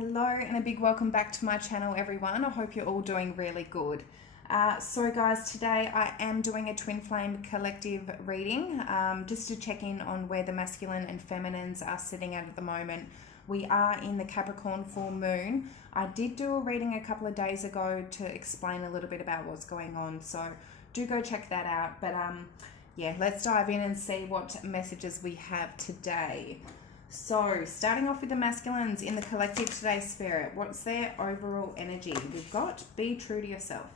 Hello and a big welcome back to my channel, everyone. I hope you're all doing really good. So guys, today I am doing a twin flame collective reading just to check in on where the masculine and feminines are sitting at the moment. We are in the Capricorn full moon. I did do a reading a couple of days ago to explain a little bit about what's going on, so do go check that out. But yeah, let's dive in and see what messages we have today. So, starting off with the masculines in the collective today, Spirit, what's their overall energy? We've got be true to yourself.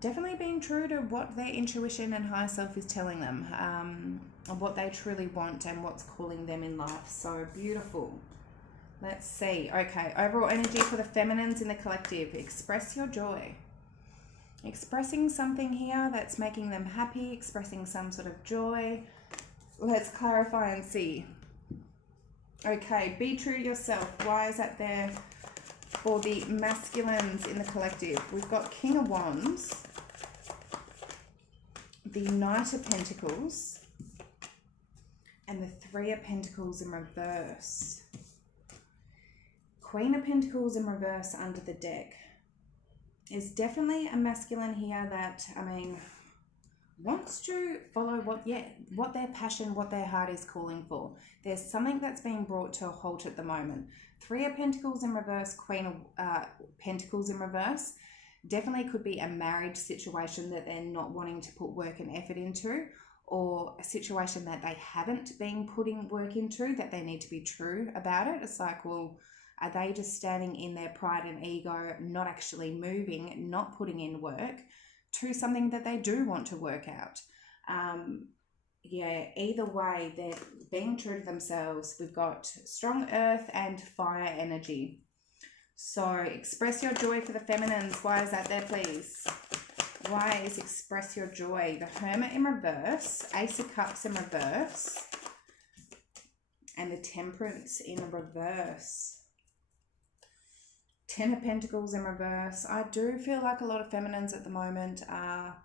Definitely being true to what their intuition and higher self is telling them, what they truly want and what's calling them in life. So beautiful. Let's see. Okay, overall energy for the feminines in the collective. Express your joy. Expressing something here that's making them happy, expressing some sort of joy. Let's clarify and see. Okay, be true to yourself. Why is that there for the masculines in the collective? We've got King of Wands, the Knight of Pentacles, and the Three of Pentacles in reverse. Queen of Pentacles in reverse under the deck. There's definitely a masculine here that, wants to follow what their passion, what their heart is calling for. There's something that's being brought to a halt at the moment. Three of Pentacles in reverse, Queen of Pentacles in reverse. Definitely could be a marriage situation that they're not wanting to put work and effort into, or a situation that they haven't been putting work into, that they need to be true about it. It's like, well, are they just standing in their pride and ego, not actually moving, not putting in work to something that they do want to work out? Yeah, either way, they're being true to themselves. We've got strong earth and fire energy. So express your joy for the feminines. Why is that there, please? Why is express your joy? The Hermit in reverse, Ace of Cups in reverse, and the Temperance in reverse. Ten of Pentacles in reverse. I do feel like a lot of feminines at the moment are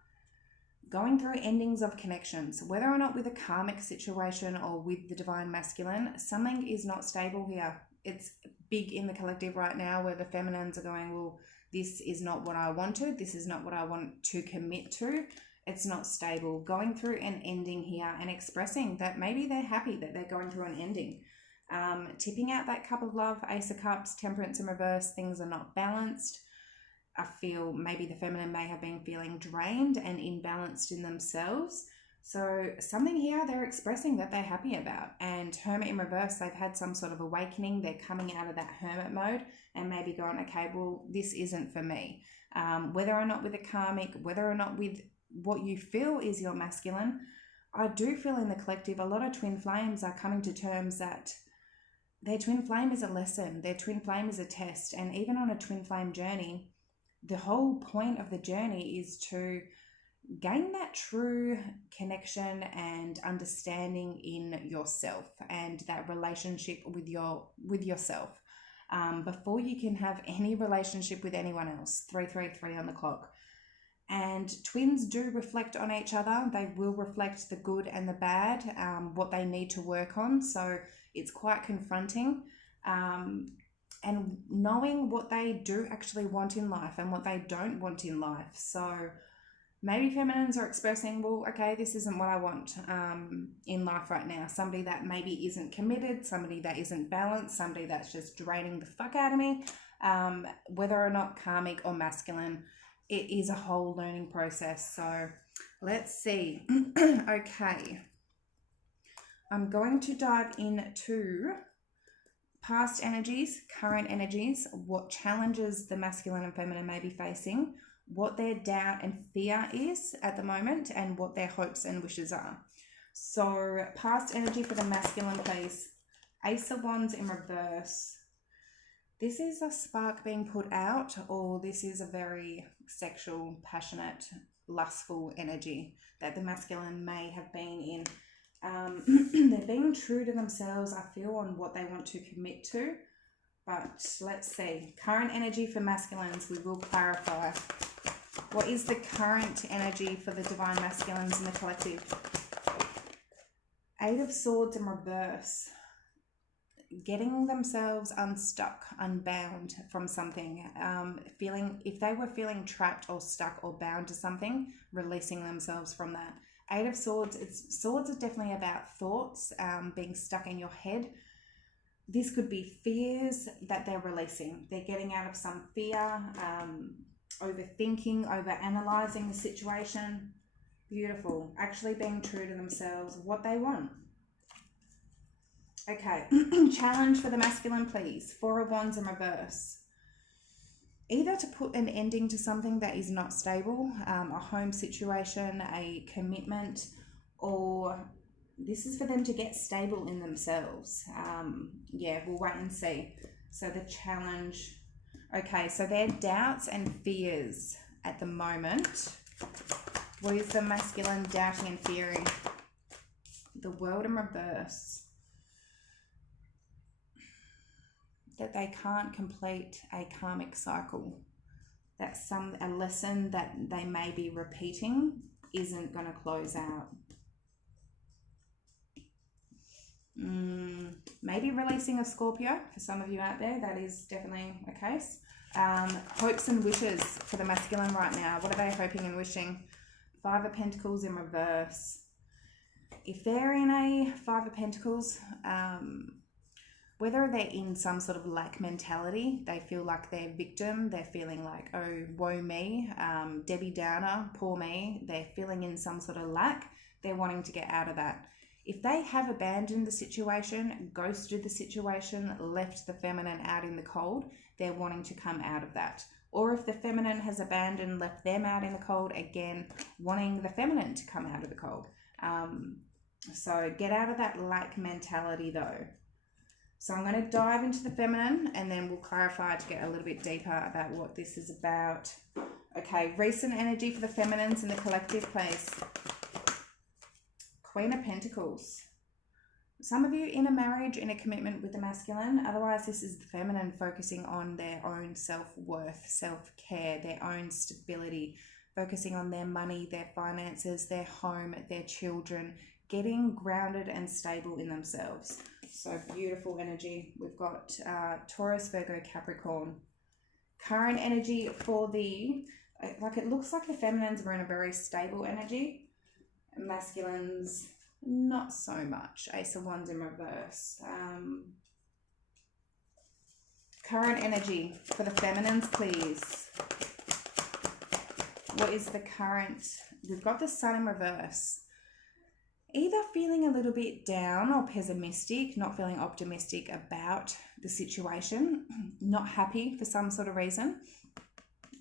going through endings of connections, whether or not with a karmic situation or with the divine masculine. Something is not stable here. It's big in the collective right now where the feminines are going, well, this is not what I wanted. This is not what I want to commit to. It's not stable. Going through an ending here and expressing that maybe they're happy that they're going through an ending. Tipping out that Cup of Love, Ace of Cups, Temperance in reverse. Things are not balanced. I feel maybe the feminine may have been feeling drained and imbalanced in themselves. So something here they're expressing that they're happy about. And Hermit in reverse, they've had some sort of awakening. They're coming out of that hermit mode and maybe going, okay, well, this isn't for me. Whether or not with a karmic, whether or not with what you feel is your masculine, I do feel in the collective, a lot of twin flames are coming to terms that their twin flame is a lesson. Their twin flame is a test. And even on a twin flame journey, the whole point of the journey is to gain that true connection and understanding in yourself and that relationship with yourself before you can have any relationship with anyone else. 333 on the clock. And twins do reflect on each other. They will reflect the good and the bad, what they need to work on. So it's quite confronting. And knowing what they do actually want in life and what they don't want in life. So maybe feminines are expressing, well, okay, this isn't what I want in life right now. Somebody that maybe isn't committed, somebody that isn't balanced, somebody that's just draining the fuck out of me. Whether or not karmic or masculine, it is a whole learning process. So let's see. Okay. I'm going to dive into past energies, current energies, what challenges the masculine and feminine may be facing, what their doubt and fear is at the moment, and what their hopes and wishes are. So past energy for the masculine, please. Ace of Wands in reverse. This is a spark being put out, or this is a very sexual, passionate, lustful energy that the masculine may have been in. They're being true to themselves, I feel, on what they want to commit to. But let's see. Current energy for masculines, we will clarify. What is the current energy for the divine masculines in the collective? Eight of Swords in reverse. getting themselves unstuck, unbound from something, feeling, if they were feeling trapped or stuck or bound to something, releasing themselves from that. Eight of Swords, swords are definitely about thoughts, being stuck in your head. This could be fears that they're releasing. They're getting out of some fear, overthinking, over-analyzing the situation. Beautiful. Actually being true to themselves, what they want. Okay, challenge for the masculine, please. Four of Wands in reverse. Either to put an ending to something that is not stable, a home situation, a commitment, or this is for them to get stable in themselves. Yeah, we'll wait and see. So the challenge. Okay, so their doubts and fears at the moment. What is the masculine doubting and fearing? The World in reverse. That they can't complete a karmic cycle. That a lesson that they may be repeating isn't going to close out. Maybe releasing a Scorpio for some of you out there. That is definitely a case. Hopes and wishes for the masculine right now. What are they hoping and wishing? Five of Pentacles in reverse. If they're in a Five of Pentacles, whether they're in some sort of lack mentality, they feel like they're victim, they're feeling like, oh, woe me, Debbie Downer, poor me, they're feeling in some sort of lack, they're wanting to get out of that. If they have abandoned the situation, ghosted the situation, left the feminine out in the cold, they're wanting to come out of that. Or if the feminine has abandoned, left them out in the cold, again, wanting the feminine to come out of the cold. So get out of that lack mentality though. So I'm going to dive into the feminine and then we'll clarify to get a little bit deeper about what this is about. Okay, recent energy for the feminines in the collective, please. Queen of Pentacles. Some of you in a marriage, in a commitment with the masculine. Otherwise, this is the feminine focusing on their own self-worth, self-care, their own stability, focusing on their money, their finances, their home, their children, getting grounded and stable in themselves. So beautiful energy. We've got Taurus, Virgo, Capricorn. Current energy for the, like it looks like the feminines are in a very stable energy. Masculines, not so much. Ace of Wands in reverse. Current energy for the feminines, please. What is the current? We've got the Sun in reverse. Either feeling a little bit down or pessimistic, not feeling optimistic about the situation, not happy for some sort of reason,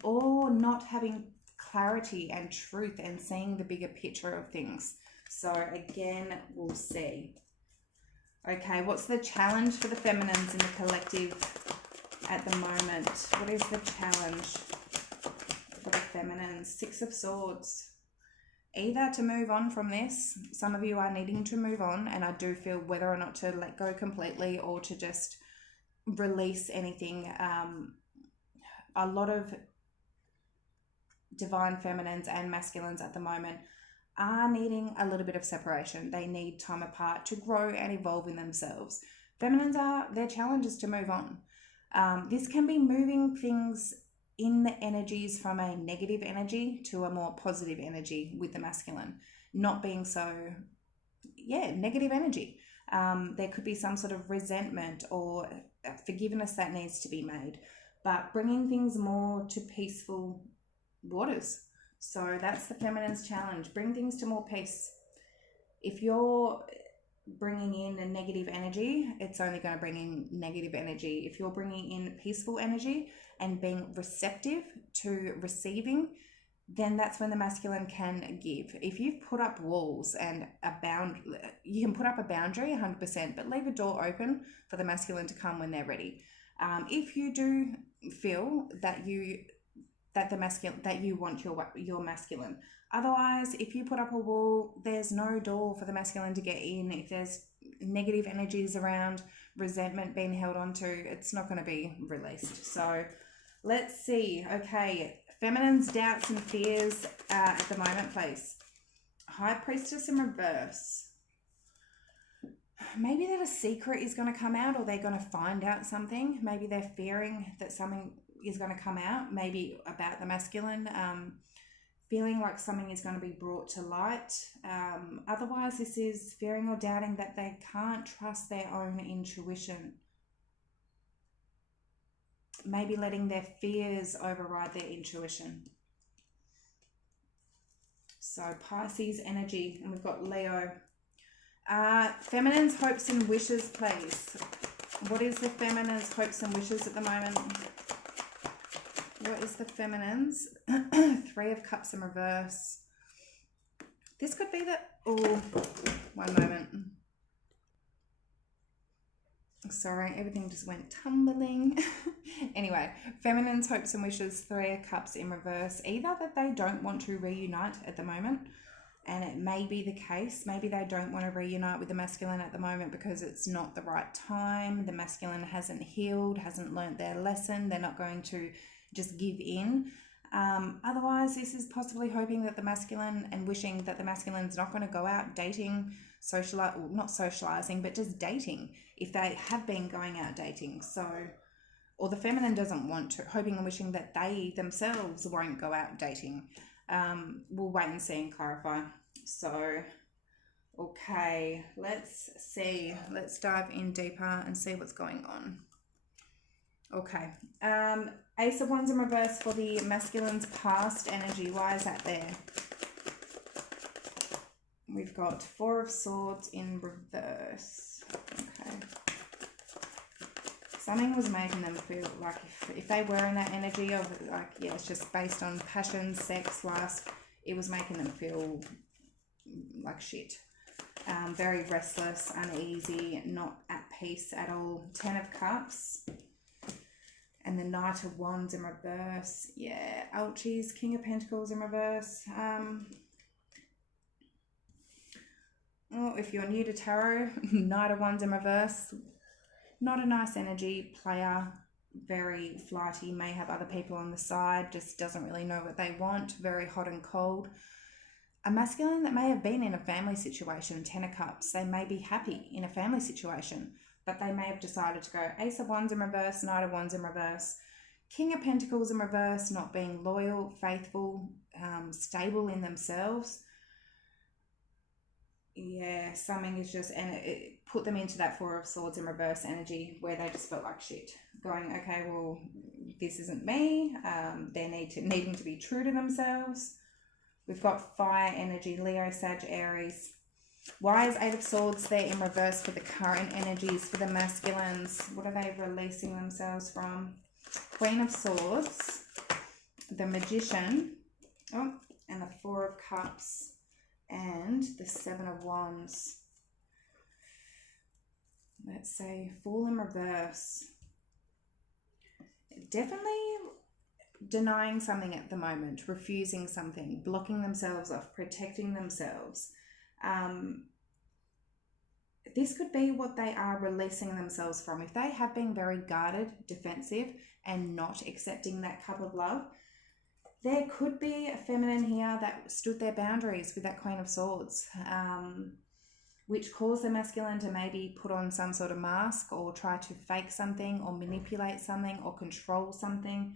or not having clarity and truth and seeing the bigger picture of things. So again, we'll see. Okay, what's the challenge for the feminines in the collective at the moment? What is the challenge for the feminines? Six of Swords. Either to move on from this, some of you are needing to move on, and I do feel whether or not to let go completely or to just release anything. A lot of divine feminines and masculines at the moment are needing a little bit of separation. They need time apart to grow and evolve in themselves. Feminines their challenge is to move on. This can be moving things in the energies from a negative energy to a more positive energy with the masculine, not being so, negative energy. There could be some sort of resentment or forgiveness that needs to be made, but bringing things more to peaceful waters. So that's the feminine's challenge. Bring things to more peace. If you're bringing in a negative energy, it's only going to bring in negative energy. If you're bringing in peaceful energy and being receptive to receiving, then that's when the masculine can give. If you've put up walls and you can put up a boundary 100%, but leave a door open for the masculine to come when they're ready. If you do feel that you want your masculine. Otherwise, if you put up a wall, there's no door for the masculine to get in. If there's negative energies around, resentment being held onto, it's not going to be released. So let's see. Okay, feminine's doubts and fears at the moment, please. High Priestess in reverse. maybe that a secret is going to come out, or they're going to find out something. Maybe they're fearing that something is going to come out, maybe about the masculine, feeling like something is going to be brought to light. Otherwise, this is fearing or doubting that they can't trust their own intuition. Maybe letting their fears override their intuition. So Pisces energy, and we've got Leo. Feminine's hopes and wishes, please. What is the feminine's hopes and wishes at the moment? What is the feminine's? Three of Cups in reverse. This could be the... Oh, one moment. Sorry, everything just went tumbling. Anyway, feminine's hopes and wishes, Three of Cups in reverse. Either that they don't want to reunite at the moment, and it may be the case. Maybe they don't want to reunite with the masculine at the moment because it's not the right time. The masculine hasn't healed, hasn't learnt their lesson. They're not going to just give in. Otherwise, this is possibly hoping that the masculine, and wishing that the masculine's not going to go out dating, not socializing, but just dating, if they have been going out dating. So, or the feminine doesn't want to, hoping and wishing that they themselves won't go out dating. We'll wait and see and clarify. So, okay, let's see. Let's dive in deeper and see what's going on. Okay. Ace of Wands in reverse for the masculine's past energy. Why is that there? We've got Four of Swords in reverse. Okay. Something was making them feel like if they were in that energy of like, yeah, it's just based on passion, sex, lust, it was making them feel like shit. Very restless, uneasy, not at peace at all. Ten of Cups. And the Knight of Wands in reverse. Yeah, ouchies. King of Pentacles in reverse. Oh, if you're new to tarot, Knight of Wands in reverse. Not a nice energy. Player, very flighty, may have other people on the side, just doesn't really know what they want. Very hot and cold. A masculine that may have been in a family situation, Ten of Cups. They may be happy in a family situation, but they may have decided to go Ace of Wands in reverse, Knight of Wands in reverse, King of Pentacles in reverse, not being loyal, faithful, stable in themselves. Yeah, something is just, and it put them into that Four of Swords in reverse energy where they just felt like shit. Going, okay, well, this isn't me. They're needing to be true to themselves. We've got fire energy, Leo, Sag, Aries. Why is Eight of Swords there in reverse for the current energies for the masculines? What are they releasing themselves from? Queen of Swords, the Magician, oh, and the Four of Cups, and the Seven of Wands. Let's say Fool in reverse. Definitely denying something at the moment, refusing something, blocking themselves off, protecting themselves. This could be what they are releasing themselves from. If they have been very guarded, defensive, and not accepting that cup of love, there could be a feminine here that stood their boundaries with that Queen of Swords, which caused the masculine to maybe put on some sort of mask or try to fake something or manipulate something or control something,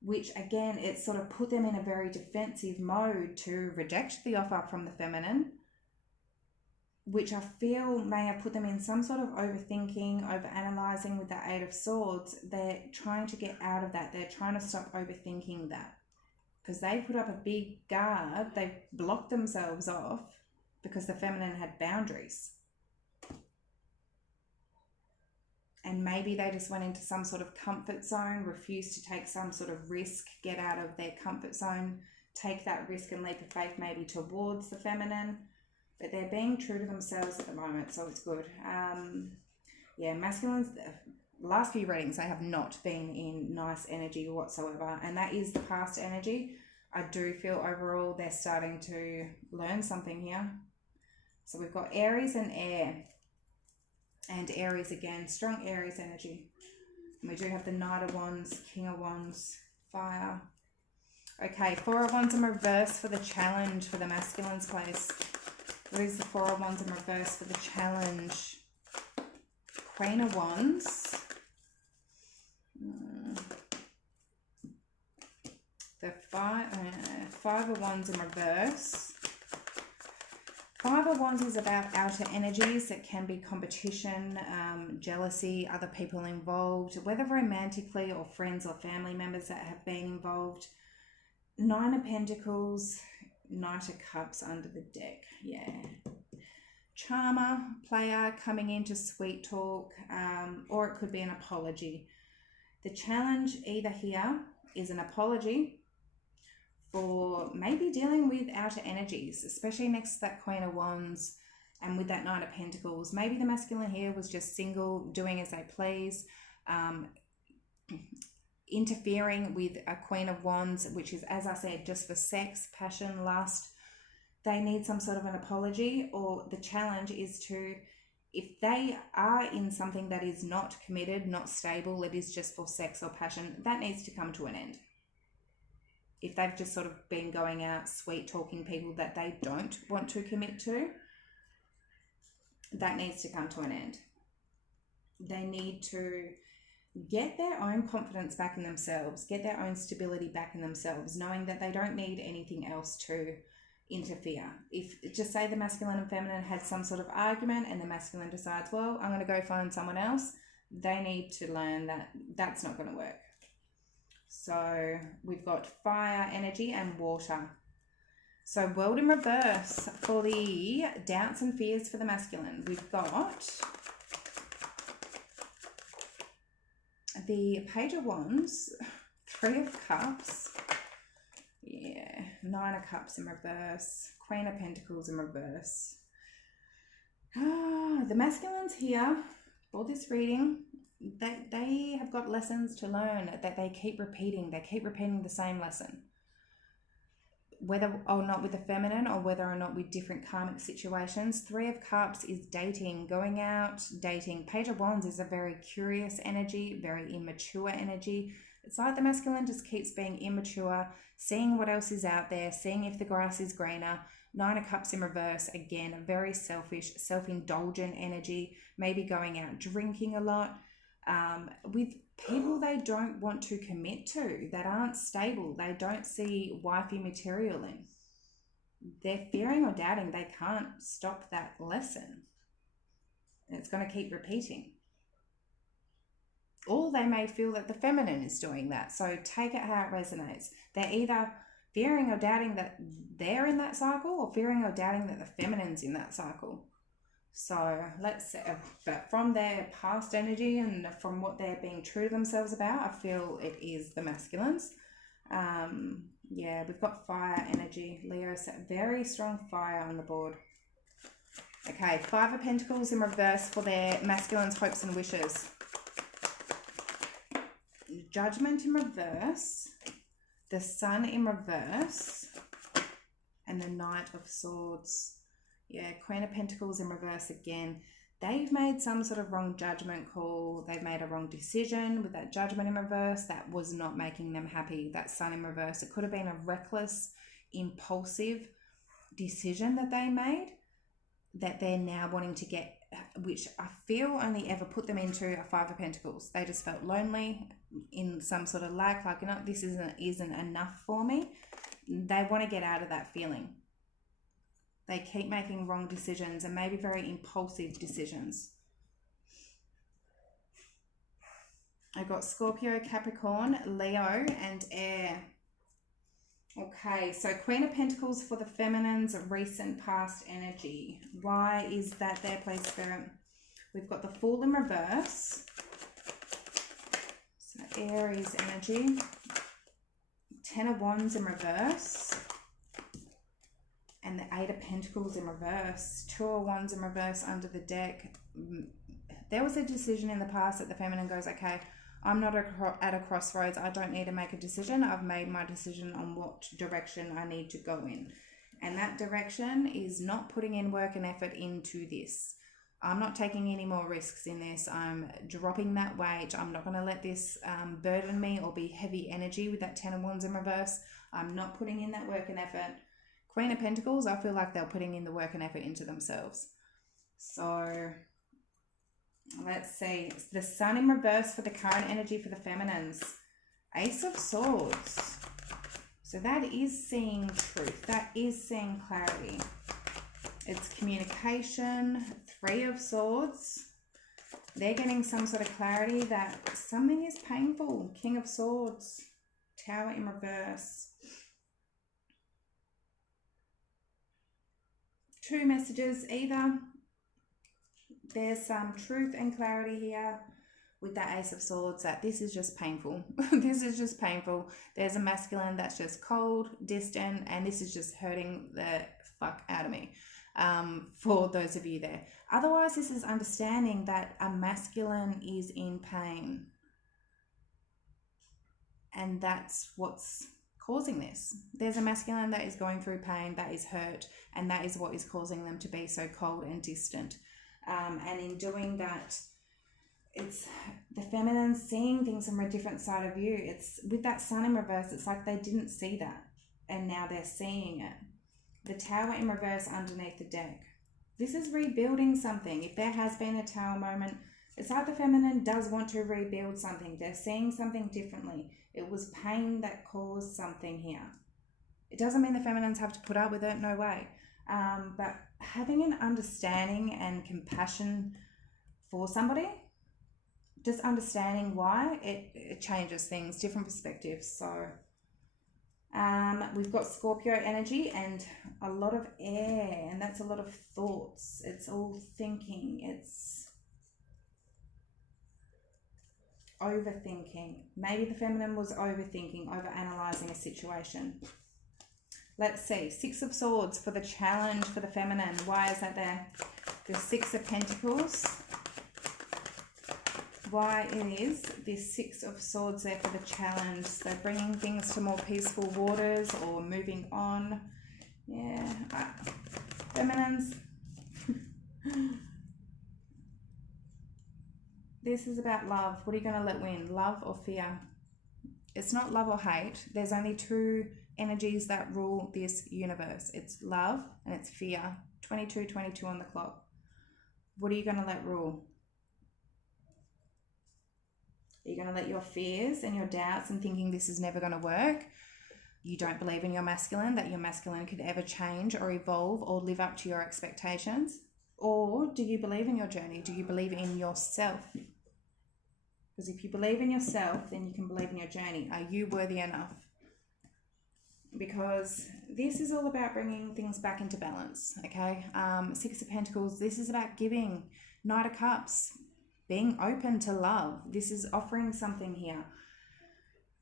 which again, it sort of put them in a very defensive mode to reject the offer from the feminine, which I feel may have put them in some sort of overthinking, overanalyzing with the Eight of Swords. They're trying to get out of that. They're trying to stop overthinking that because they put up a big guard. They blocked themselves off because the feminine had boundaries. And maybe they just went into some sort of comfort zone, refused to take some sort of risk, get out of their comfort zone, take that risk and leap of faith maybe towards the feminine. But they're being true to themselves at the moment, so it's good. Yeah, masculines, the last few readings, they have not been in nice energy whatsoever, and that is the past energy. I do feel overall they're starting to learn something here. So we've got Aries and Air, and Aries again, strong Aries energy. And we do have the Knight of Wands, King of Wands, Fire. Okay, Four of Wands in reverse for the challenge for the masculine's place. What is the Four of Wands in reverse for the challenge? Queen of Wands. The Five of Wands in reverse. Five of Wands is about outer energies that can be competition, jealousy, other people involved, whether romantically or friends or family members that have been involved. Nine of Pentacles, Knight of Cups under the deck. Yeah. Charmer, player coming into sweet talk, or it could be an apology. The challenge either here is an apology for maybe dealing with outer energies, especially next to that Queen of Wands and with that Nine of Pentacles. Maybe the masculine here was just single, doing as they please, interfering with a Queen of Wands, which is, as I said, just for sex, passion, lust. They need some sort of an apology, or the challenge is to, if they are in something that is not committed, not stable, it is just for sex or passion, that needs to come to an end. If they've just sort of been going out sweet talking people that they don't want to commit to, that needs to come to an end. They need to get their own confidence back in themselves, get their own stability back in themselves, knowing that they don't need anything else to interfere. If, just say the masculine and feminine had some sort of argument and the masculine decides, well, I'm going to go find someone else, they need to learn that that's not going to work. So we've got fire energy and water. So world in reverse for the doubts and fears for the masculine. We've got the Page of Wands, Three of Cups, yeah, Nine of Cups in reverse, Queen of Pentacles in reverse. The masculines here for this reading, they have got lessons to learn that they keep repeating. They keep repeating the same lesson. Whether or not with the feminine or whether or not with different karmic situations. Three of Cups is dating, going out, dating. Page of Wands is a very curious energy, very immature energy. It's like the masculine just keeps being immature, seeing what else is out there, seeing if the grass is greener. Nine of Cups in reverse, again, a very selfish, self-indulgent energy, maybe going out drinking a lot, with people they don't want to commit to, that aren't stable, they don't see wifey material in. They're fearing or doubting they can't stop that lesson. And it's going to keep repeating. Or they may feel that the feminine is doing that. So take it how it resonates. They're either fearing or doubting that they're in that cycle, or fearing or doubting that the feminine's in that cycle. So let's say, but from their past energy and from what they're being true to themselves about, I feel it is the masculines. Yeah, we've got fire energy. Leo, very strong fire on the board. Okay, Five of Pentacles in reverse for their masculines' hopes and wishes. Judgment in reverse. The Sun in reverse. And the Knight of Swords. Yeah, Queen of Pentacles in reverse again. They've made some sort of wrong judgment call. They've made a wrong decision with that Judgment in reverse. That was not making them happy. That Sun in reverse. It could have been a reckless, impulsive decision that they made that they're now wanting to get, which I feel only ever put them into a Five of Pentacles. They just felt lonely, in some sort of lack, like, you know, this isn't enough for me. They want to get out of that feeling. They keep making wrong decisions and maybe very impulsive decisions. I've got Scorpio, Capricorn, Leo, and Air. Okay, so Queen of Pentacles for the feminine's recent past energy. Why is that there, please, Spirit? We've got the Fool in reverse. So Aries energy. Ten of Wands in reverse. And the Eight of Pentacles in reverse. Two of Wands in reverse under the deck. There was a decision in the past that the feminine goes, okay, I'm not at a crossroads. I don't need to make a decision. I've made my decision on what direction I need to go in. And that direction is not putting in work and effort into this. I'm not taking any more risks in this. I'm dropping that weight. I'm not going to let this burden me or be heavy energy with that Ten of Wands in reverse. I'm not putting in that work and effort. Queen of Pentacles, I feel like they're putting in the work and effort into themselves. So let's see. The Sun in reverse for the current energy for the feminines. Ace of Swords. So that is seeing truth. That is seeing clarity. It's communication. Three of Swords. They're getting some sort of clarity that something is painful. King of Swords. Tower in reverse. Two messages. Either there's some truth and clarity here with that Ace of Swords that this is just painful. This is just painful. There's a masculine that's just cold, distant, and this is just hurting the fuck out of me. For those of you there. Otherwise, this is understanding that a masculine is in pain. And that's what's causing this. There's a masculine that is going through pain, that is hurt, and that is what is causing them to be so cold and distant. And in doing that, it's the feminine seeing things from a different side of view. It's with that Sun in reverse, it's like they didn't see that, and now they're seeing it. The Tower in reverse underneath the deck. This is rebuilding something. If there has been a Tower moment, it's like the feminine does want to rebuild something. They're seeing something differently. It was pain that caused something here. It doesn't mean the feminines have to put up with it, no way. But having an understanding and compassion for somebody, just understanding why, it changes things, different perspectives. So we've got Scorpio energy and a lot of air, and that's a lot of thoughts. It's all thinking. It's overthinking. Maybe the feminine was overthinking, overanalyzing a situation. Let's see. Six of Swords for the challenge for the feminine. Why is that there? The Six of Pentacles. Why it is this Six of Swords there for the challenge. So bringing things to more peaceful waters or moving on. Yeah. Feminines. This is about love. What are you going to let win? Love or fear? It's not love or hate. There's only two energies that rule this universe. It's love and it's fear. 22:22 on the clock. What are you going to let rule? Are you going to let your fears and your doubts and thinking this is never going to work? You don't believe in your masculine, that your masculine could ever change or evolve or live up to your expectations? Or do you believe in your journey? Do you believe in yourself? Because if you believe in yourself, then you can believe in your journey. Are you worthy enough? Because this is all about bringing things back into balance, okay? Six of Pentacles, this is about giving. Knight of Cups, being open to love. This is offering something here.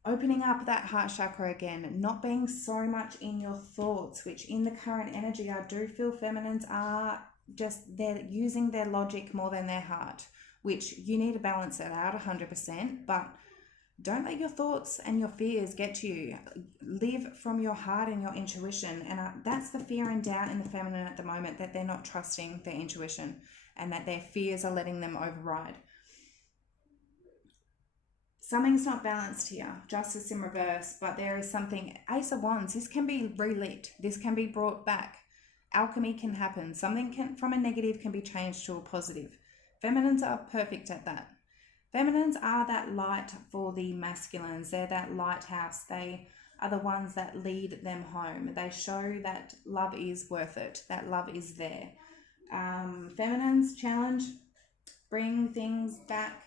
Opening up that heart chakra again, not being so much in your thoughts, which in the current energy, I do feel feminines are just, they're using their logic more than their heart, which you need to balance that out 100%, but don't let your thoughts and your fears get to you. Live from your heart and your intuition. And that's the fear and doubt in the feminine at the moment, that they're not trusting their intuition and that their fears are letting them override. Something's not balanced here. Justice in reverse, but there is something. Ace of Wands, this can be relit. This can be brought back. Alchemy can happen. Something can, from a negative, can be changed to a positive. Feminines are perfect at that. Feminines are that light for the masculines. They're that lighthouse. They are the ones that lead them home. They show that love is worth it, that love is there. Feminines challenge, bring things back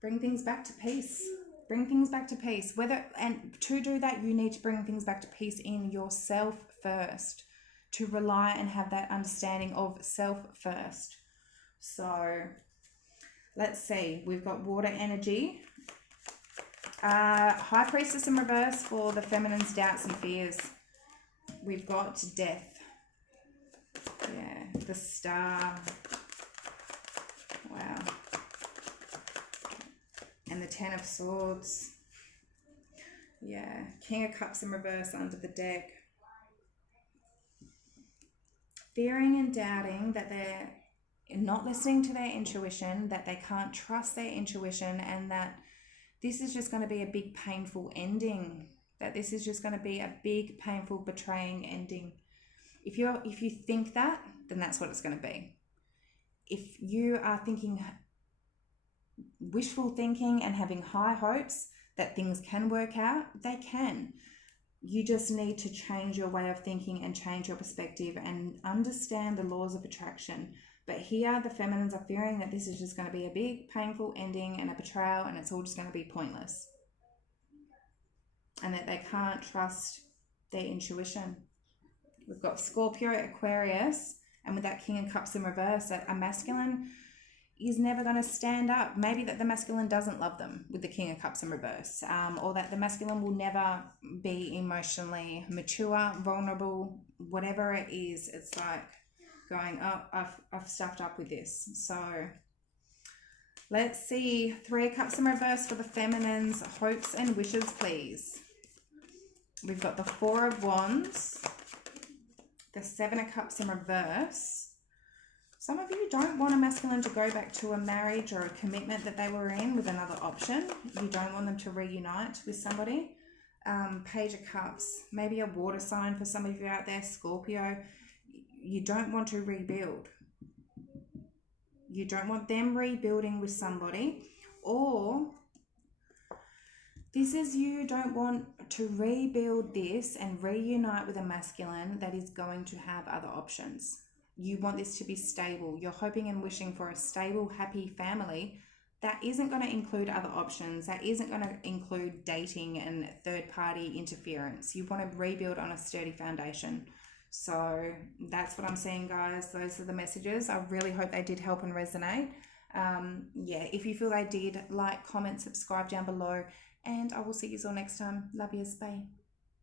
to peace. Bring things back to peace. And to do that, you need to bring things back to peace in yourself first, to rely and have that understanding of self first. So let's see, we've got water energy. High Priestess in reverse for the feminine's doubts and fears. We've got death. Yeah, the Star. Wow. And the Ten of Swords. Yeah, King of Cups in reverse under the deck. Fearing and doubting that they're not listening to their intuition, that they can't trust their intuition, and that this is just going to be a big painful ending. that this is just going to be a big, painful, betraying ending. If you think that, then that's what it's going to be. If you are thinking wishful thinking and having high hopes that things can work out, they can. You just need to change your way of thinking and change your perspective and understand the laws of attraction. But here, the feminines are fearing that this is just going to be a big, painful ending and a betrayal, and it's all just going to be pointless. And that they can't trust their intuition. We've got Scorpio, Aquarius, and with that King of Cups in reverse, that a masculine is never going to stand up. Maybe that the masculine doesn't love them with the King of Cups in reverse, or that the masculine will never be emotionally mature, vulnerable, whatever it is. It's like going, oh, I've stuffed up with this. So let's see. 3 of Cups in reverse for the feminines. Hopes and wishes, please. We've got the 4 of Wands, the 7 of Cups in reverse. Some of you don't want a masculine to go back to a marriage or a commitment that they were in with another option. You don't want them to reunite with somebody. Page of Cups, maybe a water sign for some of you out there, Scorpio. You don't want to rebuild. You don't want them rebuilding with somebody, or this is you don't want to rebuild this and reunite with a masculine that is going to have other options. You want this to be stable. You're hoping and wishing for a stable, happy family that isn't going to include other options, that isn't going to include dating and third-party interference. You want to rebuild on a sturdy foundation. So that's what I'm seeing, guys. Those are the messages. I really hope they did help and resonate. Yeah, if you feel they did, like, comment, subscribe down below, and I will see you all next time. Love yous. Bye.